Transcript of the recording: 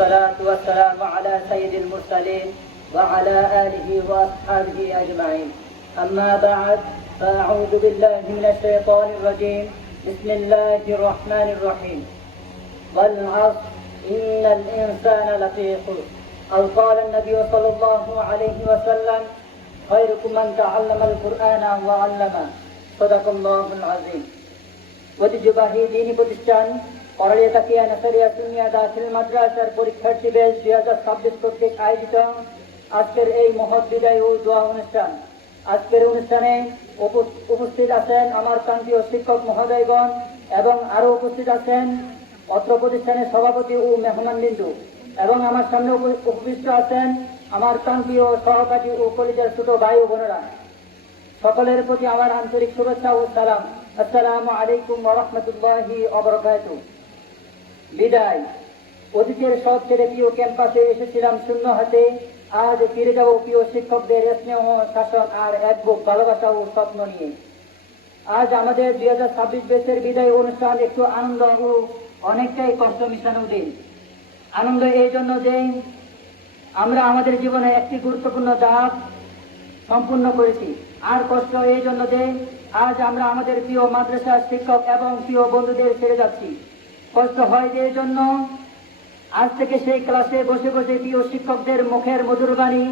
والصلاة والسلام على سيد المرسلين وعلى آله وأصحابه أجمعين. أما بعد، فأعوذ بالله من الشيطان الرجيم. بسم الله الرحمن الرحيم. والعصر إن الإنسان لفي خسر. أو قال النبي صلى الله عليه وسلم: خيركم من تعلم القرآن وعلمه. صدق الله العظيم. ঐতিহ্যবাহী দ্বীনি প্রতিষ্ঠান করলিয়া তাকিয়া নাসারিয়া সুন্নিয়া দাখিল মাদ্রাসার পরীক্ষার্থী বেশ 2026 কর্তৃক আয়োজিত আজকের এই মহৎ বিদায় ও দোয়া অনুষ্ঠান। আজকের অনুষ্ঠানে উপস্থিত আছেন আমার প্রান্তীয় শিক্ষক মহোদয়গণ এবং আরো উপস্থিত আছেন অত্র প্রতিষ্ঠানের সভাপতি ও মেহমানবৃন্দ, এবং আমার সামনে উপস্থিত আছেন আমার প্রান্তীয় সহপাঠী ও কলেজের ছোট ভাই ও বোনেরা। সকলের প্রতি আমার আন্তরিক শুভেচ্ছা ও সালাম। আসসালামু আলাইকুম ওয়া রাহমাতুল্লাহি ওয়া বারাকাতুহু। বিদায়। অতীতের সব ছেড়ে প্রিয় ক্যাম্পাসে এসেছিলাম শূন্য হাতে, আজ ফিরে যাব প্রিয় শিক্ষকদের স্নেহ শাসন আর এক বুক ভালোবাসা ও স্বপ্ন নিয়ে। আজ আমাদের 2026 ব্যাচের বিদায় অনুষ্ঠান একটু আনন্দ ও অনেকটাই কষ্ট মিশানো দিন। আনন্দ এই জন্য যে আমরা আমাদের জীবনে একটি গুরুত্বপূর্ণ ধাপ সম্পূর্ণ করেছি, আর কষ্ট এই জন্য যে আজ আমরা আমাদের প্রিয় মাদ্রাসার শিক্ষক এবং প্রিয় বন্ধুদের ছেড়ে যাচ্ছি। কষ্ট হয় যে জন্য আজ থেকে সেই ক্লাসে বসে বসে প্রিয় শিক্ষকদের মুখের মধুর বাণী